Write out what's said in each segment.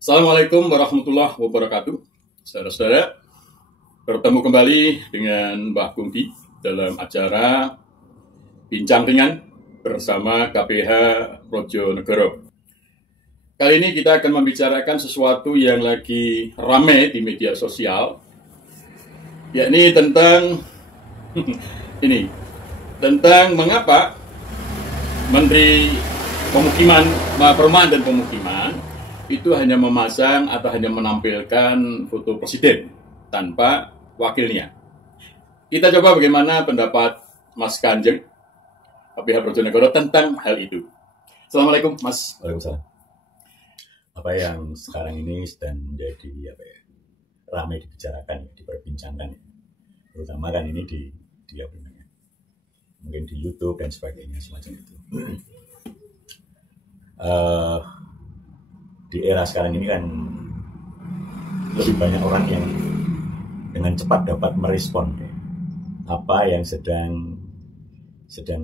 Assalamualaikum warahmatullahi wabarakatuh. Saudara-saudara, bertemu kembali dengan Mbah Kunti dalam acara Bincang Ringan bersama KPH Projonegoro. Kali ini kita akan membicarakan sesuatu yang lagi ramai di media sosial, yakni tentang tentang mengapa Menteri Perumahan dan Pemukiman itu hanya memasang atau hanya menampilkan foto presiden tanpa wakilnya. Kita coba bagaimana pendapat Mas Kanjeng KPH Projonegoro tentang hal itu. Assalamualaikum, Mas. Waalaikumsalam. Apa yang sekarang ini sedang menjadi ramai dibicarakan, diperbincangkan, terutama kan ini di mungkin di YouTube dan sebagainya semacam itu. Di era sekarang ini kan lebih banyak orang yang dengan cepat dapat merespon apa yang sedang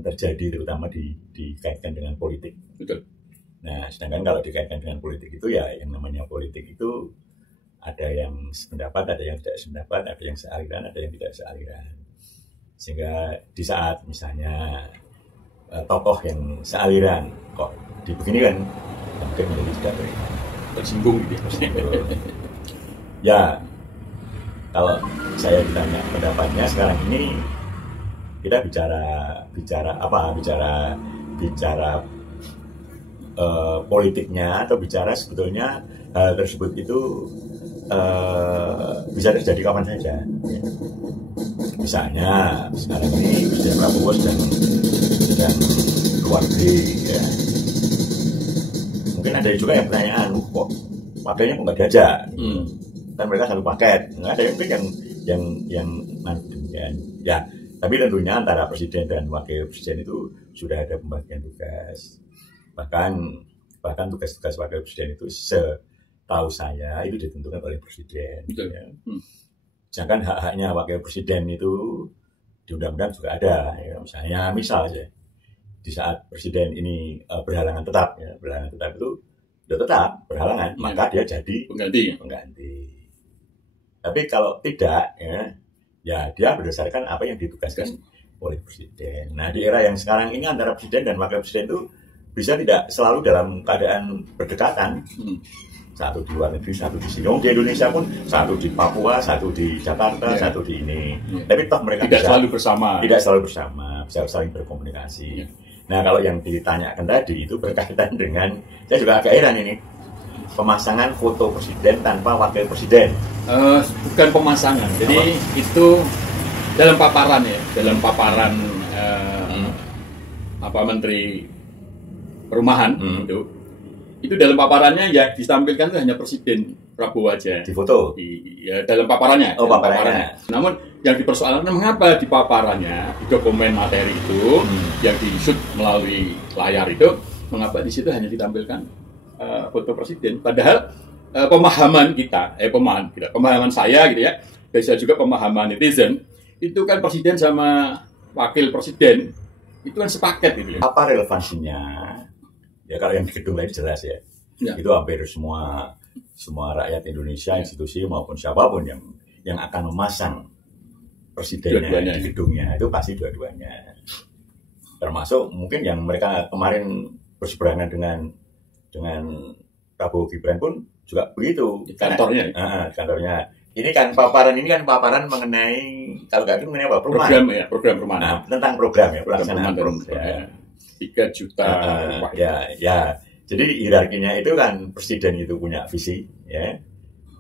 terjadi, terutama dikaitkan dengan politik. Betul. Nah, sedangkan kalau dikaitkan dengan politik itu ya yang namanya politik itu ada yang sependapat, ada yang tidak sependapat, ada yang sealiran, ada yang tidak sealiran. Sehingga di saat misalnya tokoh yang sealiran kok dibegini kan mungkin menjadi tidak Tersinggung gitu ya. Kalau saya ditanya pendapatnya sekarang ini, kita bicara politiknya, atau bicara sebetulnya hal tersebut itu bisa terjadi kapan saja. Misalnya sekarang ini Presiden Prabowo sedang keluar negeri, ya. Mungkin ada juga yang pertanyaan, kok pakainya nggak diajak? Kan mereka satu paket. Nggak ada yang demikian. Ya, tapi tentunya antara presiden dan wakil presiden itu sudah ada pembagian tugas. Bahkan tugas-tugas wakil presiden itu setahu saya itu ditentukan oleh presiden. Betul. Ya. Sedangkan hak-haknya wakil presiden itu di undang-undang juga ada. Ya. Misal saja, di saat presiden ini berhalangan tetap itu sudah tetap berhalangan, ya, maka dia jadi pengganti. Tapi kalau tidak, ya dia berdasarkan apa yang ditugaskan oleh presiden. Nah, di era yang sekarang ini antara presiden dan wakil presiden itu bisa tidak selalu dalam keadaan berdekatan. Satu di luar negeri, satu di sini. Di Indonesia pun satu di Papua, satu di Jakarta, satu di ini. Tapi toh mereka tidak selalu bersama, bisa saling berkomunikasi. Nah, kalau yang ditanyakan tadi itu berkaitan dengan, saya juga agak heran ini, pemasangan foto presiden tanpa wakil presiden. Bukan pemasangan, jadi itu dalam paparan Menteri Perumahan itu dalam paparannya ya ditampilkan itu hanya Presiden Prabowo aja di foto, dalam paparannya. Paparannya. Namun yang dipersoalkan mengapa di paparannya, di dokumen materi itu yang di-shoot melalui layar itu, mengapa di situ hanya ditampilkan foto presiden, padahal pemahaman saya gitu ya, bisa juga pemahaman netizen itu kan presiden sama wakil presiden itu kan sepaket gitu ya. Apa relevansinya? Ya kalau yang di gedung lain jelas ya. Itu hampir semua rakyat Indonesia, institusi maupun siapapun yang akan memasang presidennya di gedungnya itu pasti dua-duanya. Termasuk mungkin yang mereka kemarin berseberangan dengan Prabowo Gibran pun juga begitu. Kantornya. Ini kan paparan mengenai, kalau nggak itu mengenai apa? Program perumahan. Nah, tentang program ya, pelaksanaan program. 3 juta. Ya. Jadi hierarkinya itu kan presiden itu punya visi, ya.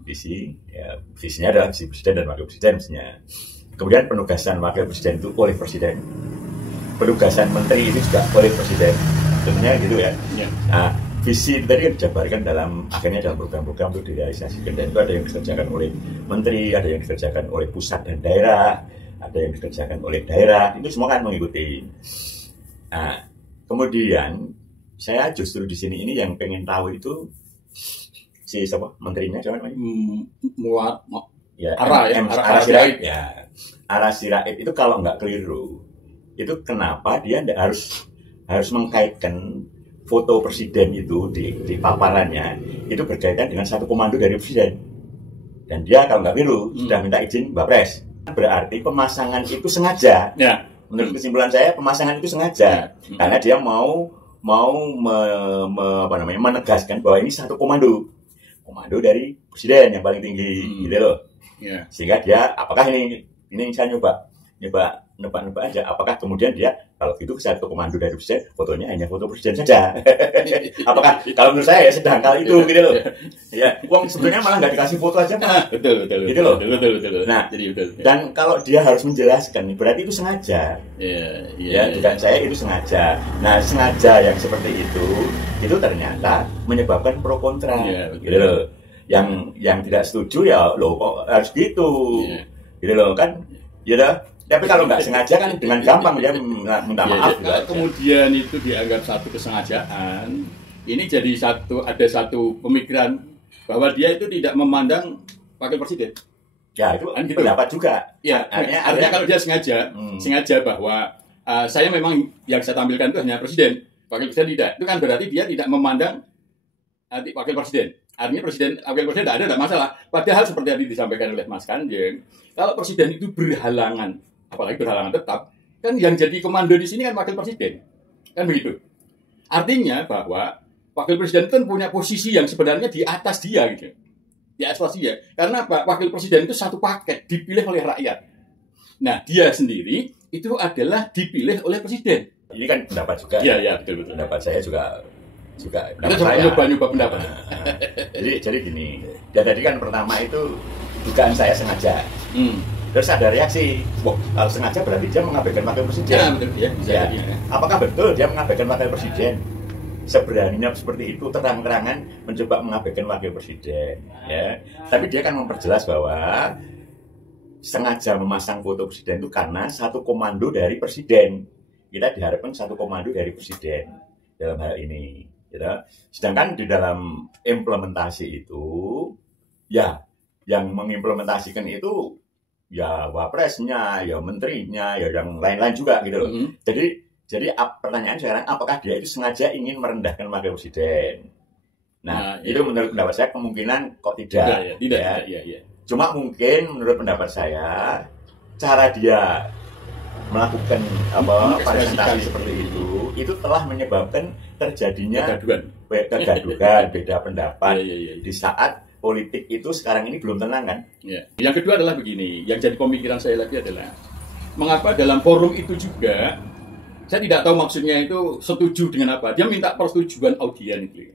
Visinya adalah visi presiden dan wakil presiden mestinya. Kemudian penugasan wakil presiden itu oleh presiden. Penugasan menteri itu juga oleh presiden. Tentunya gitu ya. Nah, visi itu tadi kan dijabarkan akhirnya dalam program-program itu direalisasikan, dan itu ada yang dikerjakan oleh menteri, ada yang dikerjakan oleh pusat dan daerah, ada yang dikerjakan oleh daerah, itu semua kan mengikuti. Nah, kemudian saya justru di sini ini yang pengen tahu itu menterinya siapa namanya? Ara Sirait itu kalau nggak keliru, itu kenapa dia harus mengkaitkan foto presiden itu di paparannya itu berkaitan dengan satu komando dari presiden. Dan dia kalau nggak keliru sudah minta izin Bapres. Berarti pemasangan itu sengaja. Ya. Menurut kesimpulan saya pemasangan itu sengaja karena dia mau menegaskan bahwa ini satu komando dari presiden yang paling tinggi, gitu loh. Ya. Sehingga dia apakah ini saya nyoba aja, apakah kemudian dia kalau gitu satu komando dari presiden, fotonya hanya foto presiden saja. Apakah kalau menurut saya ya sedangkal itu, gitu loh. Ya, uang sebenarnya malah nggak dikasih foto aja, Pak. Betul. Gitu loh. Betul. Nah, jadi betul. Dan kalau dia harus menjelaskan, berarti itu sengaja. Ya, dugaan saya itu sengaja. Nah, sengaja yang seperti itu ternyata menyebabkan pro kontra, gitu loh. Yang tidak setuju ya loh kok harus gitu, gitu loh kan, ya dah. Tapi kalau nggak sengaja kan dengan gampang dia minta maaf. Kalau kemudian itu dianggap satu kesengajaan, ini jadi ada satu pemikiran bahwa dia itu tidak memandang wakil presiden. Ya itu kan gitu. Pendapat juga. Ya, artinya kalau dia sengaja bahwa saya memang yang saya tampilkan itu hanya presiden, wakil presiden tidak. Itu kan berarti dia tidak memandang wakil presiden. Artinya wakil presiden tidak ada masalah. Padahal seperti yang disampaikan oleh Mas Kanjeng, kalau presiden itu berhalangan, apalagi berhalangan tetap, kan yang jadi komando di sini kan wakil presiden, kan begitu. Artinya bahwa wakil presiden kan punya posisi yang sebenarnya di atas dia, gitu, di atas dia. Karena apa? Wakil presiden itu satu paket dipilih oleh rakyat. Nah, dia sendiri itu adalah dipilih oleh presiden. Ini kan pendapat juga. Iya, betul. Pendapat saya juga. Kita nyoba pendapat. Jadi gini. Dan tadi kan pertama itu dugaan saya sengaja. Terus ada reaksi, kalau sengaja berarti dia mengabaikan wakil presiden. Ya, betul ya. Ya. Apakah betul dia mengabaikan wakil presiden? Seberaninya seperti itu terang-terangan mencoba mengabaikan wakil presiden. Ya. Tapi dia kan memperjelas bahwa sengaja memasang foto presiden itu karena satu komando dari presiden. Kita diharapkan satu komando dari presiden dalam hal ini. Gitu. Sedangkan di dalam implementasi itu, ya yang mengimplementasikan itu ya wapresnya, ya menterinya, ya yang lain-lain juga gitu loh. Jadi pertanyaan sekarang, apakah dia itu sengaja ingin merendahkan wakil presiden? Nah, itu menurut pendapat saya kemungkinan kok tidak. Tidak. Cuma mungkin menurut pendapat saya cara dia melakukan presentasi seperti itu telah menyebabkan terjadinya kegaduhan, beda pendapat di saat politik itu sekarang ini belum tenang kan? Ya. Yang kedua adalah begini, yang jadi pemikiran saya lagi adalah mengapa dalam forum itu juga saya tidak tahu maksudnya itu setuju dengan apa. Dia minta persetujuan audien itu.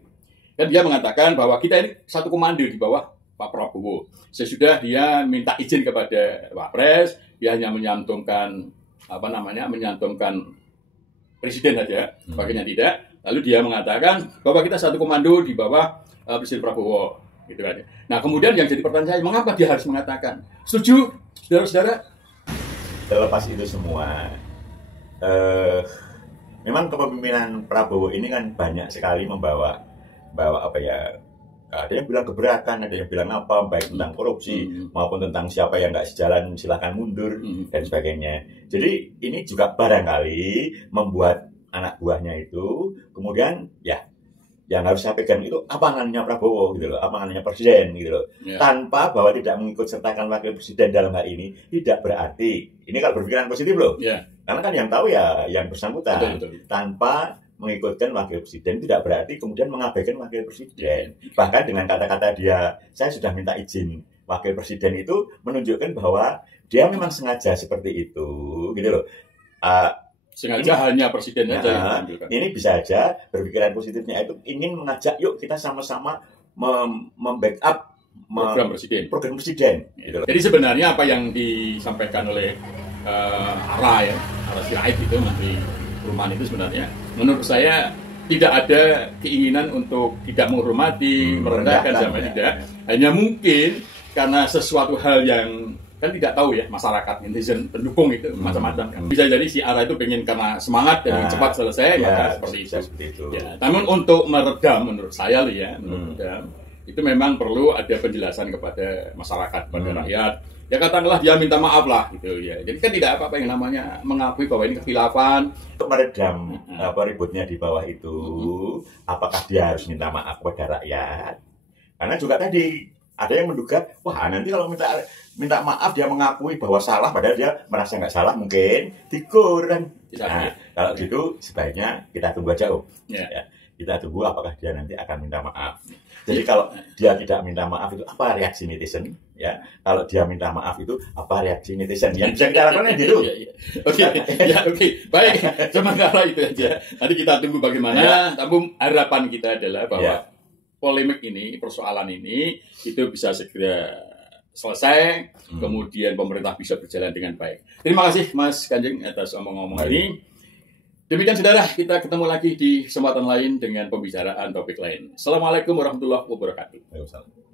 Kan dia mengatakan bahwa kita ini satu komando di bawah Pak Prabowo. Sesudah dia minta izin kepada Wapres, dia hanya menyantumkan presiden saja, pakainya tidak. Lalu dia mengatakan bahwa kita satu komando di bawah Presiden Prabowo, gitu kan. Nah, kemudian yang jadi pertanyaan saya, mengapa dia harus mengatakan setuju, saudara-saudara? Terlepas itu semua, memang kepemimpinan Prabowo ini kan banyak sekali membawa apa ya? Ada yang bilang keberatan, ada yang bilang apa, baik tentang korupsi maupun tentang siapa yang nggak sejalan silahkan mundur dan sebagainya. Jadi ini juga barangkali membuat anak buahnya itu kemudian ya yang harus saya pegang itu apa angannya Prabowo gitu loh, apa angannya presiden gitu loh. Tanpa bahwa tidak mengikut sertakan wakil presiden dalam hal ini tidak berarti ini kalau berpikiran positif loh. Karena kan yang tahu ya yang bersangkutan. Betul. Tanpa mengikutkan wakil presiden tidak berarti kemudian mengabaikan wakil presiden. Bahkan dengan kata-kata dia, saya sudah minta izin wakil presiden itu menunjukkan bahwa dia memang sengaja seperti itu, gitu loh. Sengaja hanya presiden aja. Ini bisa aja berpikiran positifnya itu ingin mengajak yuk kita sama-sama membackup program presiden. Gitu loh. Jadi sebenarnya apa yang disampaikan oleh Ara Sirait itu Menteri Perumahan itu sebenarnya menurut saya tidak ada keinginan untuk tidak menghormati, merendahkan sama tidak. Hanya mungkin karena sesuatu hal yang kan tidak tahu ya masyarakat netizen pendukung itu macam-macam kan. Bisa jadi si Ara itu pengen karena semangat dan cepat selesai maka seperti itu. Ya, namun untuk meredam menurut saya meredam itu memang perlu ada penjelasan kepada masyarakat, kepada rakyat ya katakanlah dia minta maaf lah gitu ya. Jadi kan tidak apa-apa yang namanya mengakui bahwa ini kekhilafan. Untuk meredam ributnya di bawah itu, apakah dia harus minta maaf kepada rakyat? Karena juga tadi ada yang menduga, wah nanti kalau minta maaf dia mengakui bahwa salah, padahal dia merasa nggak salah, mungkin dikur kan. Nah, kalau gitu sebaiknya kita tunggu jauh. Ya. Kita tunggu apakah dia nanti akan minta maaf. Jadi kalau dia tidak minta maaf itu apa reaksi netizen? Ya, kalau dia minta maaf itu apa reaksi netizen? Yang bisa kita lakukan gitu. Oke, baik. Sementara itu aja. Nanti kita tunggu bagaimana. Tapi harapan kita adalah bahwa polemik ini, persoalan ini itu bisa segera selesai. Kemudian pemerintah bisa berjalan dengan baik. Terima kasih Mas Kanjeng atas omong-omong ini. Demikian saudara, kita ketemu lagi di kesempatan lain dengan pembicaraan topik lain. Assalamualaikum warahmatullahi wabarakatuh. Waalaikumsalam.